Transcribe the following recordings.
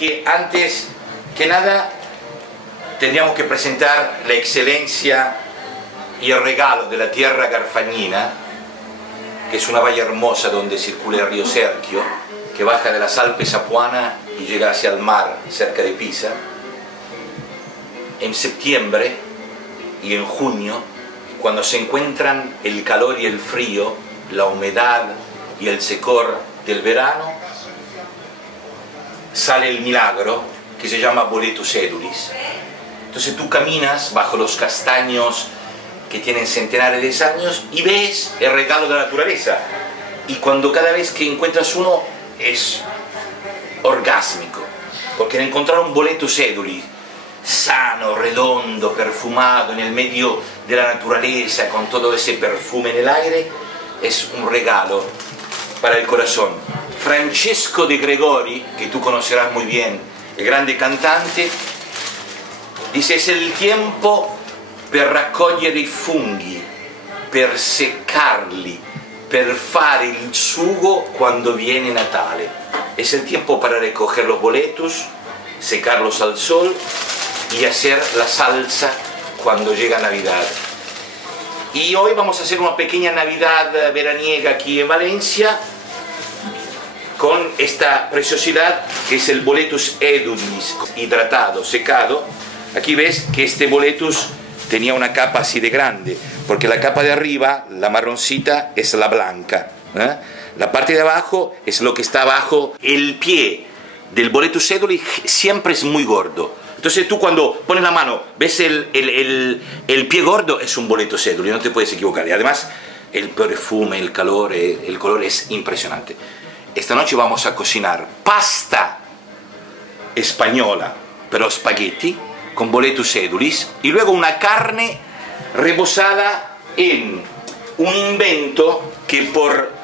que antes que nada tendríamos que presentar la excelencia y el regalo de la tierra garfagnina, que es una valle hermosa donde circula el río Serchio, que baja de las Alpes Apuana y llega hacia el mar, cerca de Pisa. En septiembre y en junio, cuando se encuentran el calor y el frío, la humedad y el secor del verano, sale el milagro que se llama Boletus edulis. Entonces tú caminas bajo los castaños que tienen centenares de años y ves el regalo de la naturaleza. Y cuando cada vez que encuentras uno es orgásmico, porque encontrar un Boletus edulis sano, redondo, perfumado, en el medio de la naturaleza, con todo ese perfume en el aire, es un regalo para el corazón. Francesco de Gregori, que tú conocerás muy bien, el grande cantante, dice: es il tempo per raccogliere i funghi, per seccarli, per fare il sugo quando viene Natale. Es el tiempo para recoger los boletus, secarlos al sol y hacer la salsa cuando llega Navidad. Y hoy vamos a hacer una pequeña Navidad veraniega aquí en Valencia con esta preciosidad que es el Boletus edulis, hidratado, secado. Aquí ves que este Boletus tenía una capa así de grande, porque la capa de arriba, la marroncita, es la blanca, ¿eh? La parte de abajo es lo que está abajo. El pie del Boletus edulis siempre es muy gordo. Entonces tú cuando pones la mano, ves el pie gordo, es un Boletus edulis, no te puedes equivocar. Y además el perfume, el color es impresionante. Esta noche vamos a cocinar pasta española, pero spaghetti, con Boletus edulis, y luego una carne rebozada en un invento que por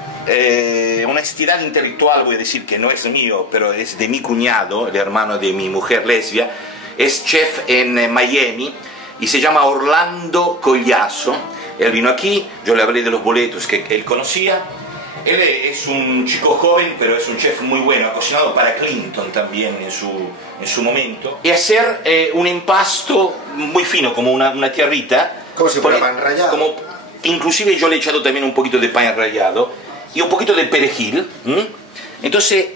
honestidad intelectual voy a decir que no es mío, pero es de mi cuñado, el hermano de mi mujer lesbia, es chef en Miami y se llama Orlando Collazo. Él vino aquí, yo le hablé de los boletus que él conocía. Él es un chico joven, pero es un chef muy bueno, ha cocinado para Clinton también en su momento. Y hacer un impasto muy fino, como una tierrita. Como si fuera pan rallado. Inclusive yo le he echado también un poquito de pan rallado y un poquito de perejil. Entonces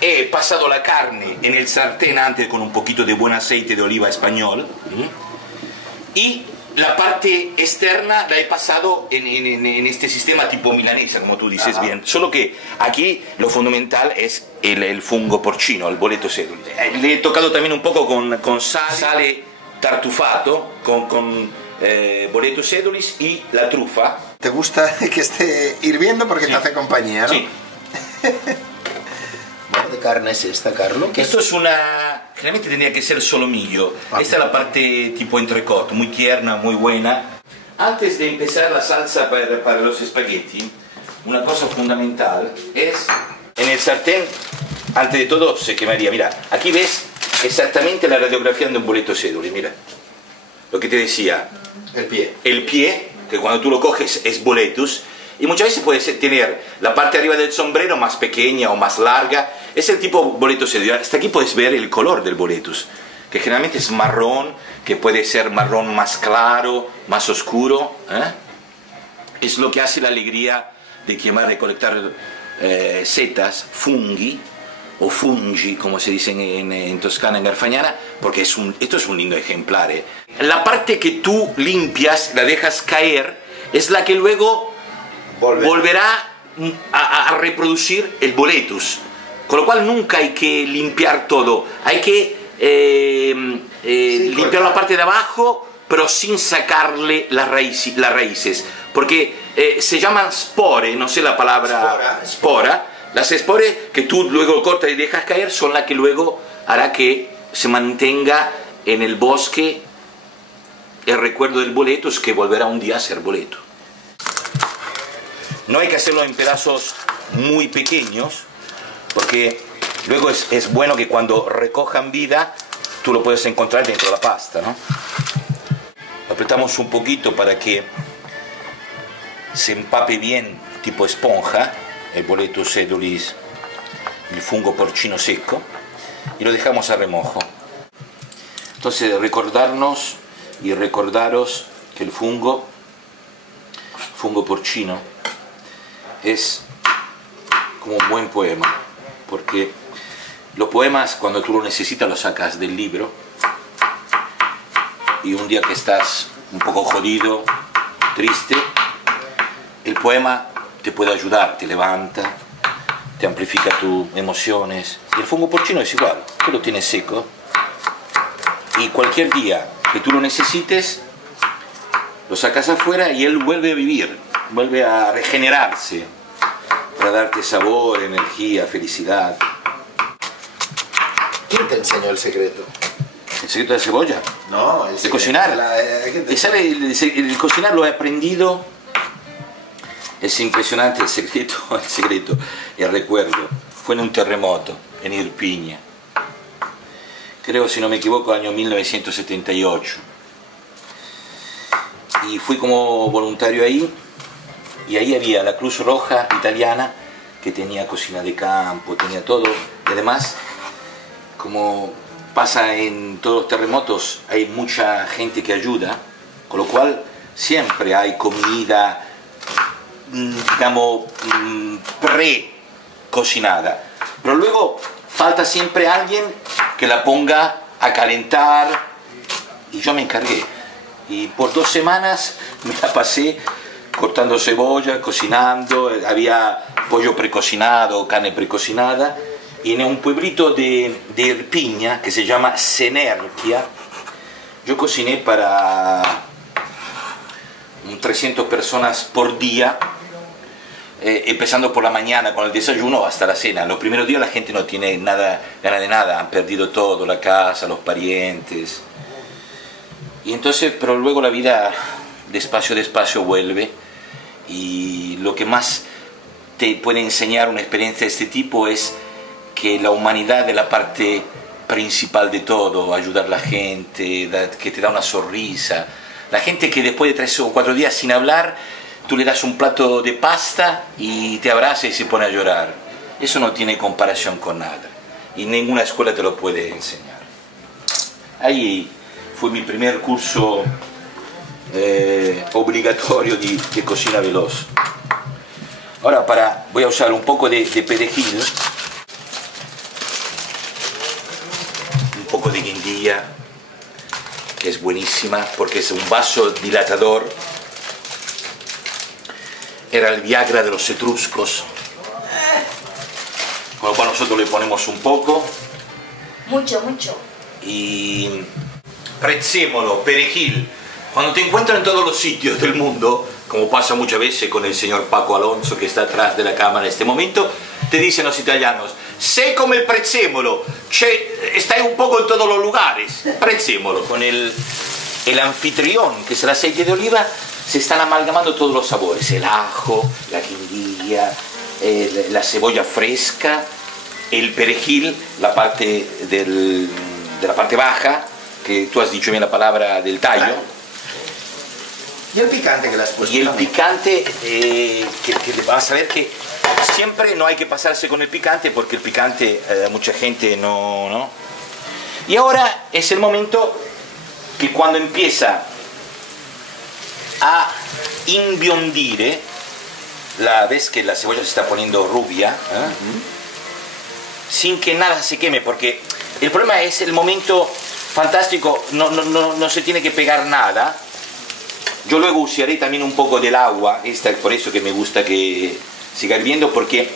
he pasado la carne en el sartén antes con un poquito de buen aceite de oliva español. Y la parte externa la he pasado en este sistema tipo milanesa, como tú dices. Ajá. Bien. Solo que aquí lo fundamental es el fungo porcino, el Boletus edulis. Le he tocado también un poco con sale tartufato, con Boletus edulis y la trufa. ¿Te gusta que esté hirviendo porque te hace compañía, no? Sí. Bueno, ¿de carne es esta, Carlo? Esto es una... Generalmente tendría que ser solomillo. Esta es la parte tipo entrecot, muy tierna, muy buena. Antes de empezar la salsa para los espagueti, una cosa fundamental es, en el sartén, antes de todo se quemaría. Mira, aquí ves exactamente la radiografía de un Boletus edulis, mira. Lo que te decía. El pie. El pie, que cuando tú lo coges es Boletus, y muchas veces puede tener la parte arriba del sombrero más pequeña o más larga. Es el tipo Boletus edulis. Hasta aquí puedes ver el color del Boletus, que generalmente es marrón, que puede ser marrón más claro, más oscuro. Es lo que hace la alegría de quien va a recolectar setas, funghi, o fungi, como se dice en Toscana, en Garfagnana, porque esto es un lindo ejemplar. La parte que tú limpias, la dejas caer, es la que luego volverá a reproducir el Boletus. Con lo cual nunca hay que limpiar todo, hay que limpiar la parte de abajo, pero sin sacarle las raíces, porque se llaman spore, no sé la palabra spora. Las espores que tú luego cortas y dejas caer son las que luego hará que se mantenga en el bosque el recuerdo del Boletus, que volverá un día a ser boleto. No hay que hacerlo en pedazos muy pequeños, porque luego es bueno que cuando recojan vida tú lo puedes encontrar dentro de la pasta, ¿no? Apretamos un poquito para que se empape bien, tipo esponja, el Boletus edulis, el fungo porcino seco. y lo dejamos a remojo. Entonces recordarnos y recordaros que el fungo porcino, es como un buen poema, porque los poemas cuando tú lo necesitas los sacas del libro, y un día que estás un poco jodido, triste, el poema te puede ayudar, te levanta, te amplifica tus emociones. Y el fungo porcino es igual, tú lo tienes seco y cualquier día que tú lo necesites, lo sacas afuera y él vuelve a vivir, vuelve a regenerarse para darte sabor, energía, felicidad. ¿Quién te enseñó el secreto? ¿El secreto de la cebolla? No, el de secreto. cocinar. ¿Qué ¿Sabe? El cocinar lo he aprendido. Es impresionante el secreto, el recuerdo. Fue en un terremoto en Irpiña. Creo, si no me equivoco, año 1978. Y fui como voluntario ahí, y ahí había la Cruz Roja italiana, que tenía cocina de campo, tenía todo. Y además, como pasa en todos los terremotos, hay mucha gente que ayuda, con lo cual siempre hay comida, digamos, pre-cocinada. Pero luego falta siempre alguien que la ponga a calentar, y yo me encargué. Y por 2 semanas me la pasé cortando cebolla, cocinando, había pollo precocinado, carne precocinada, y en un pueblito de Irpiña que se llama Senerchia, yo cociné para 300 personas por día, empezando por la mañana con el desayuno hasta la cena. Los primeros días la gente no tiene nada, ganas de nada, han perdido todo, la casa, los parientes. Y entonces, pero luego la vida despacio vuelve, y lo que más te puede enseñar una experiencia de este tipo es que la humanidad es la parte principal de todo, ayudar a la gente, que te da una sonrisa. La gente que después de 3 o 4 días sin hablar, tú le das un plato de pasta y te abraza y se pone a llorar. Eso no tiene comparación con nada, y ninguna escuela te lo puede enseñar. Ahí fue mi primer curso obligatorio de cocina veloz. Ahora voy a usar un poco de perejil, un poco de guindilla, que es buenísima porque es un vasodilatador. Era el Viagra de los etruscos, con lo cual nosotros le ponemos un poco. Mucho. Y prezzemolo, perejil. Cuando te encuentran en todos los sitios del mundo, como pasa muchas veces con el señor Paco Alonso, que está atrás de la cámara en este momento, te dicen los italianos: sé come el prezzemolo, está un poco en todos los lugares. Prezzemolo, con el anfitrión, que es el aceite de oliva, se están amalgamando todos los sabores: el ajo, la guindilla, la cebolla fresca, el perejil, la parte de la parte baja, que tú has dicho bien la palabra del tallo. Claro. ¿Y el picante que le has puesto? Y el también? picante, que vas a ver que siempre no hay que pasarse con el picante, porque el picante mucha gente no. Y ahora es el momento que cuando empieza a imbiondire, ves que la cebolla se está poniendo rubia, sin que nada se queme, porque el problema es el momento fantástico, no se tiene que pegar nada. Yo luego usaré también un poco del agua, por eso que me gusta que siga hirviendo, porque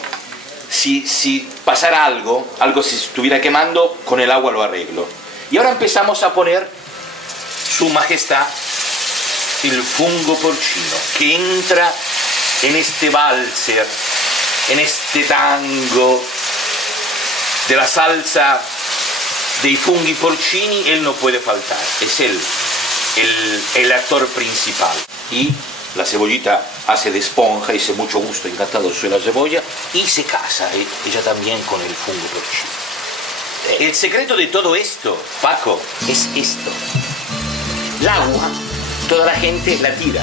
si pasara algo se estuviera quemando, con el agua lo arreglo. Y ahora empezamos a poner, Su Majestad, el fungo porcino, que entra en este valser, en este tango de la salsa dei funghi porcini. Él no puede faltar, es él el actor principal. Y la cebollita hace de esponja, dice: mucho gusto, encantado, soy la cebolla, y se casa ella también con el fungo porcino. El secreto de todo esto, Paco, es esto: el agua, toda la gente la tira.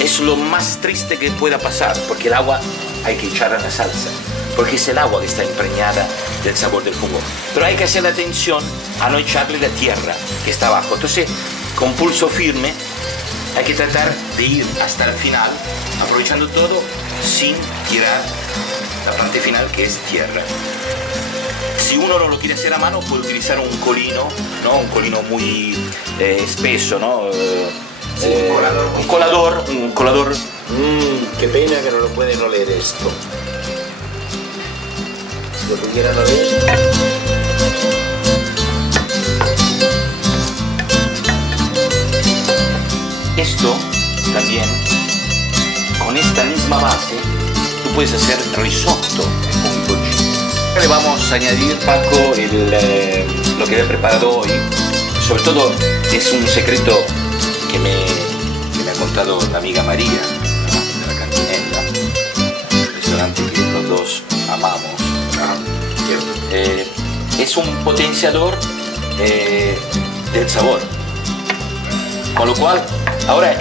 Es lo más triste que pueda pasar, porque el agua hay que echarla en la salsa, porque es el agua que está impregnada del sabor del fungo. Pero hay que hacer atención a no echarle la tierra que está abajo. Entonces, con pulso firme, hay que tratar de ir hasta el final, aprovechando todo sin tirar la parte final, que es tierra. Si uno no lo quiere hacer a mano, puede utilizar un colino, ¿no? Un colino muy espeso, ¿no? Sí, un colador. Qué pena que no lo pueden oler esto. Si lo pudieran oler. Esto también, con esta misma base, tú puedes hacer risotto de fungo. Le vamos a añadir, Paco, lo que he preparado hoy. Sobre todo es un secreto que me ha contado la amiga María, de la Cantinella, el restaurante que los dos amamos. Es un potenciador del sabor. Con lo cual, ahora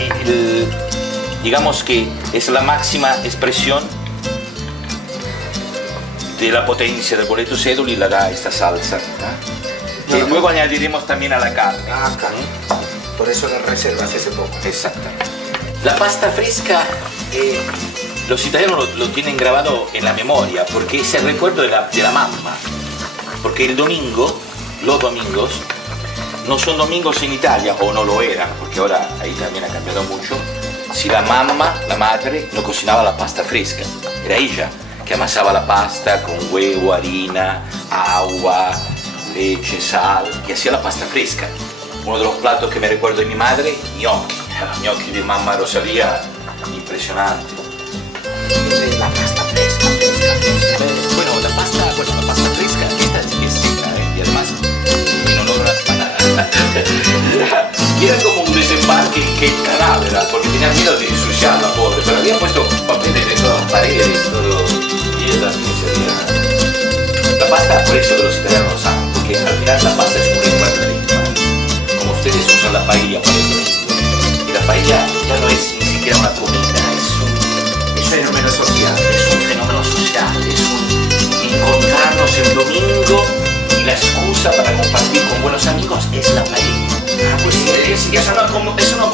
digamos que es la máxima expresión de la potencia del boleto sedoli, la da esta salsa. Que luego añadiremos también a la carne. Carne. Por eso la reservas ese poco. Exactamente. La pasta fresca, los italianos lo tienen grabado en la memoria, porque es el recuerdo de la mamma. Porque el domingo, los domingos, no son domingos en Italia, o no lo eran, porque ahora ahí también ha cambiado mucho, si la mamma, la madre, no cocinaba la pasta fresca. Era ella que amasaba la pasta con huevo, harina, agua, leche, sal, y hacía la pasta fresca. Uno de los platos que me recuerdo de mi madre, gnocchi. Los gnocchi de mamma Rosalía, impresionante. La pasta fresca. Bueno, la pasta fresca, esta es seca, y además, en honor a las panadas. Y era como un desembarque que cadáver, porque tenía miedo de ensuciarla, pobre, pero había puesto papeles de todas las paredes, todo, y ella también sería. La pasta, por eso que los italianos lo saben, porque al final la pasta es un recuerdo de la infancia. Como ustedes usan la paella para el domingo. Y la paella ya no es ni siquiera una comida, es un fenómeno social. Es un fenómeno social, es un encontrarnos el domingo y la excusa para compartir con buenos amigos es la paella. Pues es una